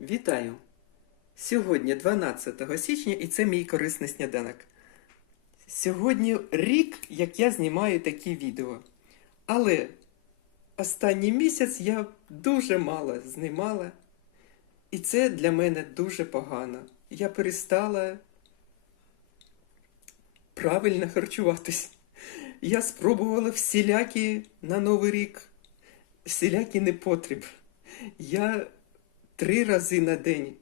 Вітаю! Сьогодні 12 січня і це мій корисний сніданок. Сьогодні рік, як я знімаю такі відео. Але останній місяць я дуже мало знімала. І це для мене дуже погано. Я перестала правильно харчуватись. Я спробувала всілякі на Новий рік, всілякі непотріб. Я три рази на день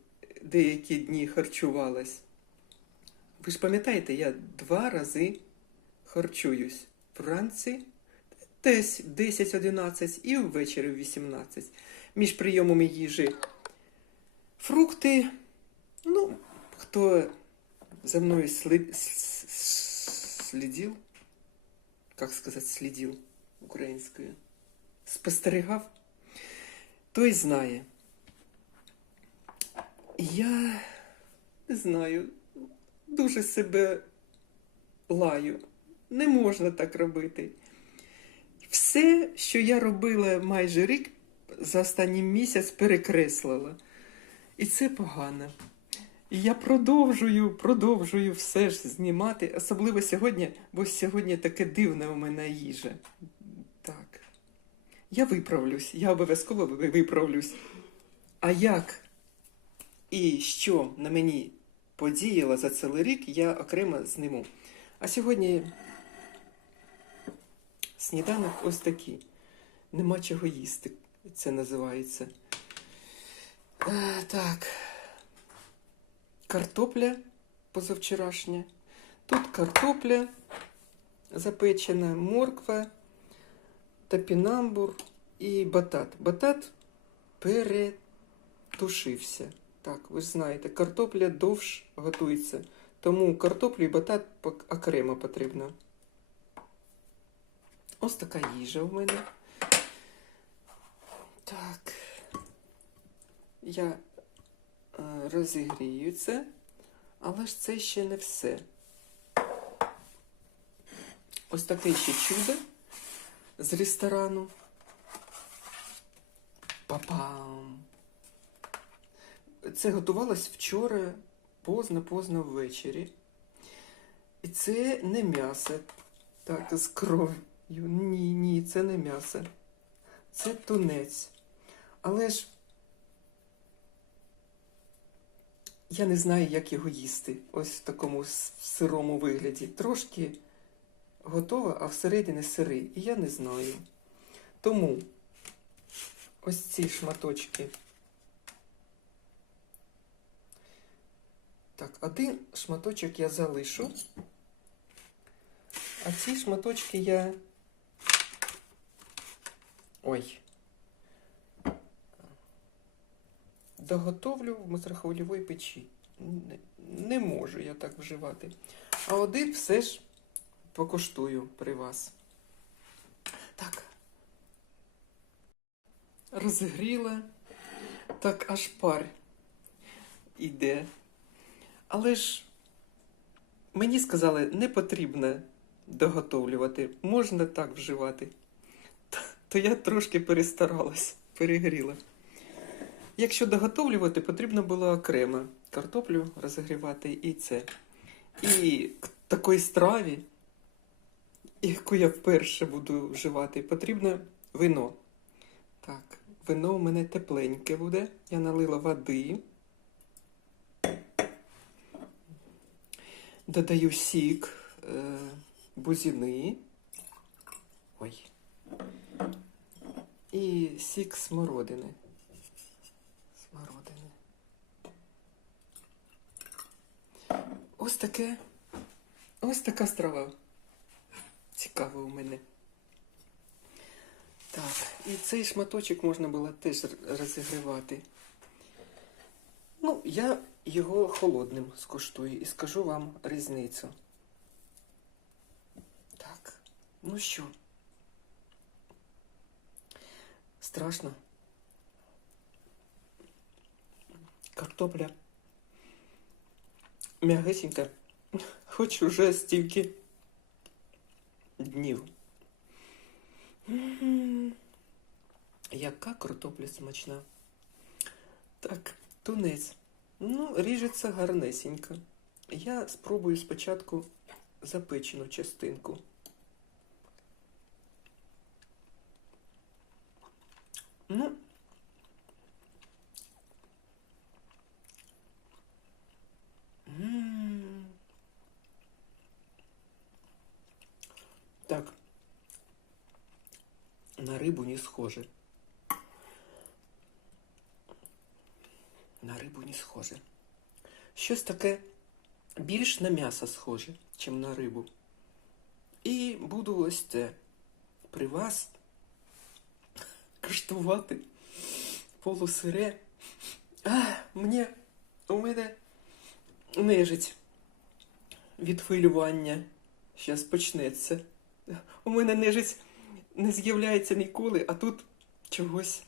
деякі дні харчувалась. Ви ж пам'ятаєте, я два рази харчуюсь. Вранці десь 10-11 і ввечері в 18. Між прийомами їжі фрукти. Ну, хто за мною слід... слідів, як сказати, слідів українською, спостерігав, той знає. Я не знаю, дуже себе лаю. Не можна так робити. Все, що я робила майже рік, за останній місяць перекреслила. І це погано. І я продовжую, продовжую все ж знімати, особливо сьогодні, бо сьогодні таке дивна у мене їжа. Так. Я виправлюсь, я обов'язково виправлюсь. А як і що на мені подіяло за цілий рік, я окремо зніму. А сьогодні сніданок ось такий. Нема чого їсти. Це називається. Е, так. Картопля позавчорашня. Тут картопля запечена, морква, топінамбур і батат. Батат перетушився. Так, ви ж знаєте, картопля довш готується. Тому картоплю і батат окремо потрібно. Ось така їжа у мене. Так. Я е, розігрію це, але ж це ще не все. Ось таке ще чудо з ресторану. Папам! Це готувалось вчора поздно-поздно ввечері. І це не м'ясо. Так, з кров'ю. Ні, ні, це не м'ясо. Це тунець. Але ж я не знаю, як його їсти. Ось в такому сирому вигляді. Трошки готово, а всередині сирий. І я не знаю. Тому ось ці шматочки. Так, один шматочок я залишу. А ці шматочки я. Ой. Доготовлю в микрохвильовій печі. Не, можу я так вживати. А один все ж покуштую при вас. Так. Розгріла. Так аж пар іде. Але ж мені сказали, не потрібно доготовлювати, можна так вживати. То я трошки перестаралась, перегріла. Якщо доготовлювати, потрібно було окремо картоплю розігрівати і це. І к такої страві, яку я вперше буду вживати, потрібно вино. Так, вино у мене тепленьке буде. Я налила води. Додаю сік е, бузини. Ой. І сік смородини. Смородини. Ось таке. Ось така страва. Цікава у мене. Так, і цей шматочок можна було теж розігрівати. Ну, я його холодним скуштую і скажу вам різницю. Так, ну що? Страшно. Картопля. М'ягесенька. Хоч уже стільки днів. Яка картопля смачна. Так, Тунець. Ну, ріжеться гарнесенько. Я спробую спочатку запечену частинку. Ну, так, на рибу не схоже. Не схоже. Щось таке більш на м'ясо схоже, чим на рибу. І буду ось це при вас куштувати полусире. А, мені, у мене нежить від хвилювання. Щас почнеться. У мене нежить не з'являється ніколи, а тут чогось.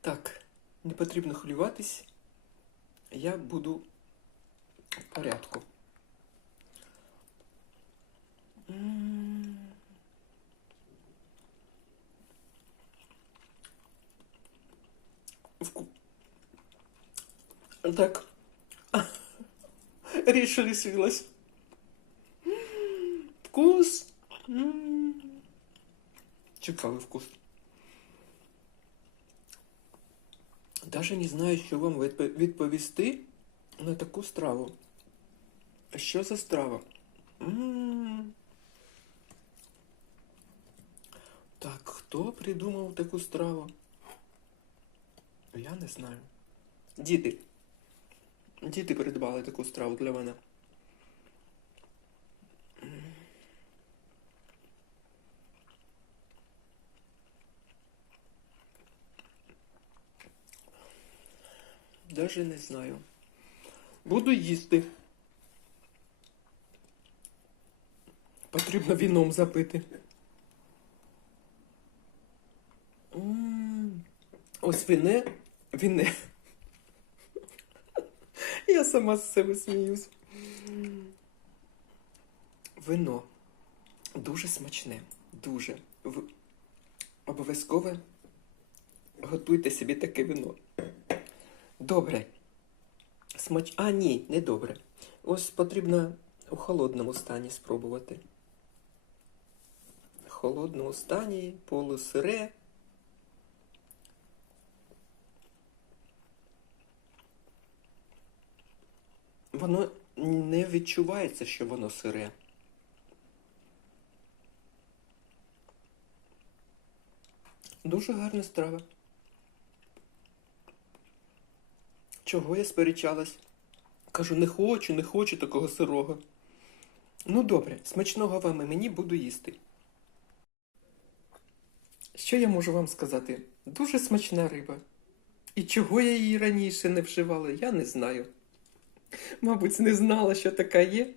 Так, не потрібно хвилюватись. Я буду в порядку. Так. Речь решилась. Вкус. Цікавий вкус. Даже не знаю, що вам відповісти на таку страву. Що за страва? М. Так, хто придумав таку страву? Я не знаю. Діти. Діти придбали таку страву для мене. Даже не знаю. Буду їсти. Потрібно віном запити. Ось вине. Вине. Я сама з себе сміюсь. Вино. Дуже смачне. Дуже. В... Обов'язково готуйте собі таке вино. Добре. Смач... А, ні, не добре. Ось потрібно у холодному стані спробувати. В холодному стані, полусире. Воно не відчувається, що воно сире. Дуже гарна страва. Чого я сперечалась? Кажу, не хочу, не хочу такого сирого. Ну добре, смачного вам і мені буду їсти. Що я можу вам сказати? Дуже смачна риба. І чого я її раніше не вживала, я не знаю. Мабуть, не знала, що така є,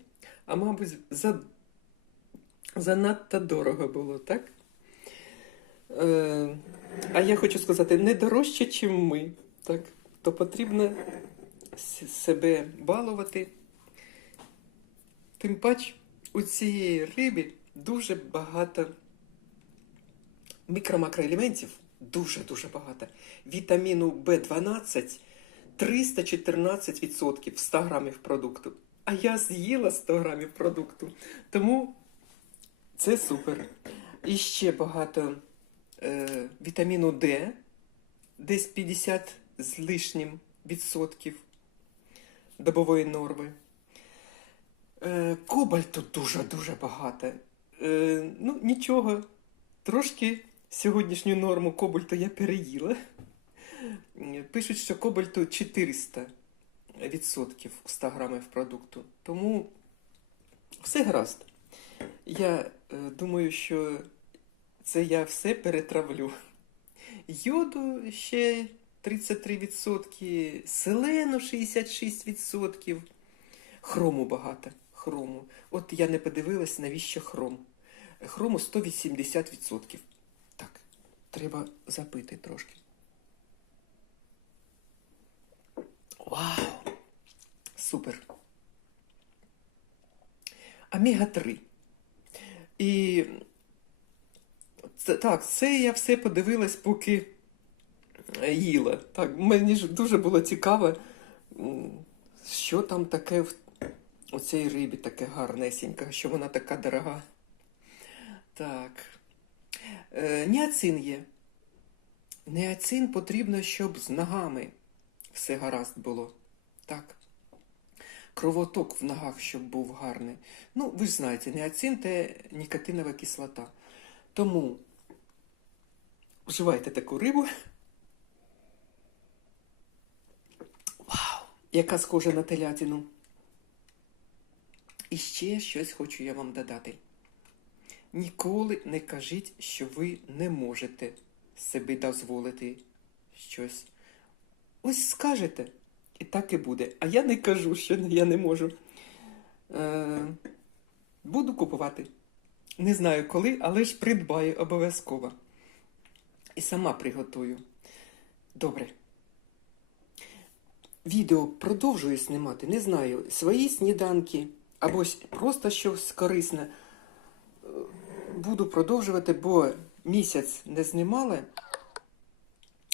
а мабуть, за... занадто дорого було, так? Е... А я хочу сказати, не дорожче, ніж ми. Так? То потрібно себе балувати. Тим паче у цієї рибі дуже багато мікро-макроелементів, дуже-дуже багато. Вітаміну В12 314% в 100 грамів продукту. А я з'їла 100 грамів продукту. Тому це супер. І ще багато е, вітаміну Д, десь 50 з лишнім відсотків добової норми. Е, кобальту дуже-дуже багато. Е, ну, нічого. Трошки сьогоднішню норму кобальту я переїла. Пишуть, що кобальту 400 відсотків 100 грамів продукту. Тому все гаразд. Я е, думаю, що це я все перетравлю. Йоду ще 33%, селену 66%, хрому багато. Хрому. От я не подивилась, навіщо хром. Хрому 180%. Так, треба запити трошки. Вау! Супер. Омега 3. І це, так, це я все подивилась, поки їла. Так, мені ж дуже було цікаво, що там таке в цій рибі таке гарнесеньке, що вона така дорога. Так. Е, ніацин є. Ніацин потрібно, щоб з ногами все гаразд було. Так. Кровоток в ногах, щоб був гарний. Ну, ви ж знаєте, ніацин це нікотинова кислота. Тому вживайте таку рибу. Вау! Яка схожа на телятину. І ще щось хочу я вам додати. Ніколи не кажіть, що ви не можете собі дозволити щось. Ось скажете, і так і буде. А я не кажу, що я не можу. Е, буду купувати. Не знаю коли, але ж придбаю обов'язково. І сама приготую. Добре. Відео продовжую знімати, не знаю, свої сніданки або просто щось корисне. Е, Буду продовжувати, бо місяць не знімала,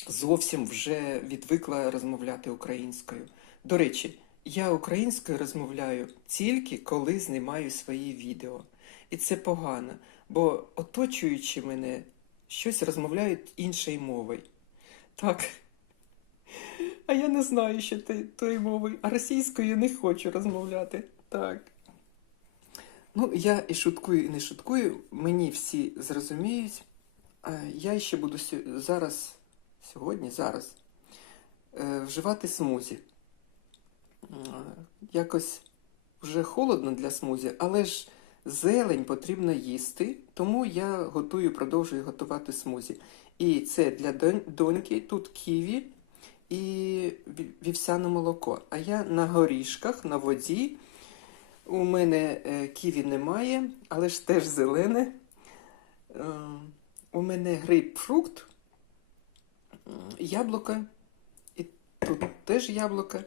зовсім вже відвикла розмовляти українською. До речі, я українською розмовляю тільки коли знімаю свої відео. І це погано, бо оточуючи мене, щось розмовляють іншою мовою. Так. А я не знаю ще тої мови, а російською не хочу розмовляти. Так. Ну, я і шуткую, і не шуткую, мені всі зрозуміють. Я ще буду зараз, сьогодні, зараз, е, вживати смузі. Якось вже холодно для смузі, але ж зелень потрібно їсти, тому я готую, продовжую готувати смузі. І це для доньки, тут ківі і вівсяне молоко. А я на горішках, на воді. У мене е, ківі немає, але ж теж зелене. Е, у мене грейпфрукт, яблука, і тут теж яблука.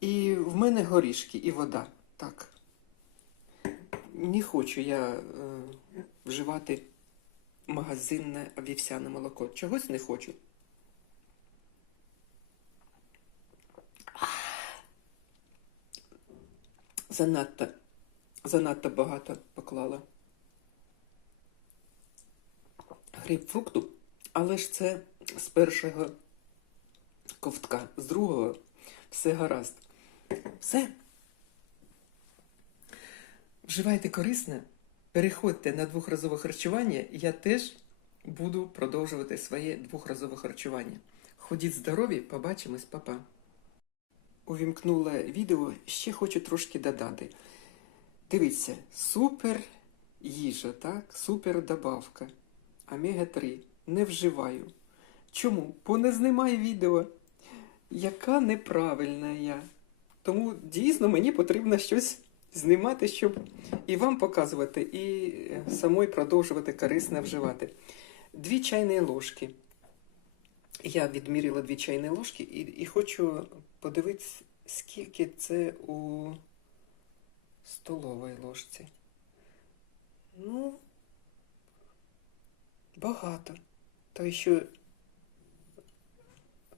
І в мене горішки і вода. Так. Не хочу я е, вживати магазинне вівсяне молоко. Чогось не хочу. Занадто, занадто багато поклала. Грейпфрукту, але ж це з першого ковтка, з другого все гаразд. Все. Вживайте корисне, переходьте на двохразове харчування, я теж буду продовжувати своє двохразове харчування. Ходіть здорові, побачимось, папа. Увімкнула відео, ще хочу трошки додати. Дивіться, супер їжа, так? Супер добавка. Омега-3. Не вживаю. Чому? Бо не знімаю відео. Яка неправильна я. Тому дійсно мені потрібно щось знімати, щоб і вам показувати, і е, самой продовжувати корисне вживати. Дві чайні ложки. Я відміряла дві чайні ложки і, і хочу подивитися, скільки це у столовій ложці. Ну, багато. То що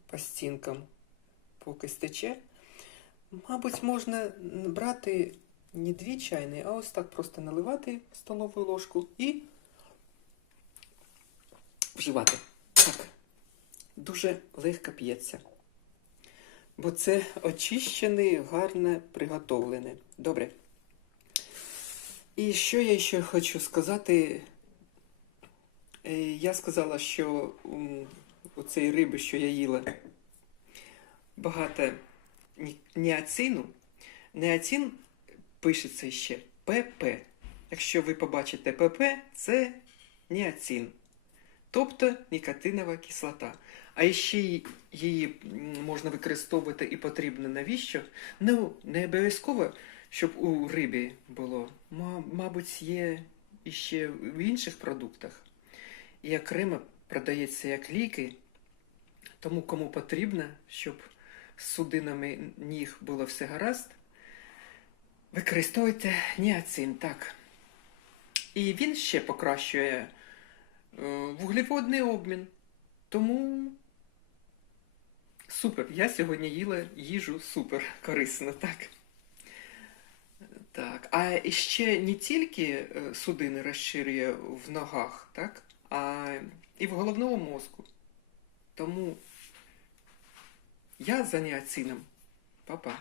по стінкам поки стече. Мабуть, можна брати не дві чайні, а ось так просто наливати столову ложку і вживати. Так. Дуже легко п'ється. Бо це очищене, гарне, приготовлене. Добре. І що я ще хочу сказати? Е, Я сказала, що у цієї риби, що я їла, багато ніацину. Ніацин пишеться ще ПП. Якщо ви побачите ПП, це ніацин, тобто нікотинова кислота. А ще її можна використовувати і потрібно навіщо? Ну, не обов'язково, щоб у рибі було. Ма- Мабуть, є і ще в інших продуктах. І окремо продається як ліки, тому кому потрібно, щоб з судинами ніг було все гаразд, використовуйте ніацин, так. І він ще покращує вуглеводний обмін. Тому Супер. Я сьогодні їла їжу супер корисно, так. Так. А ще не тільки е, судини розширює в ногах, так? а і в головному мозку. Тому я за ніацином. Па-па.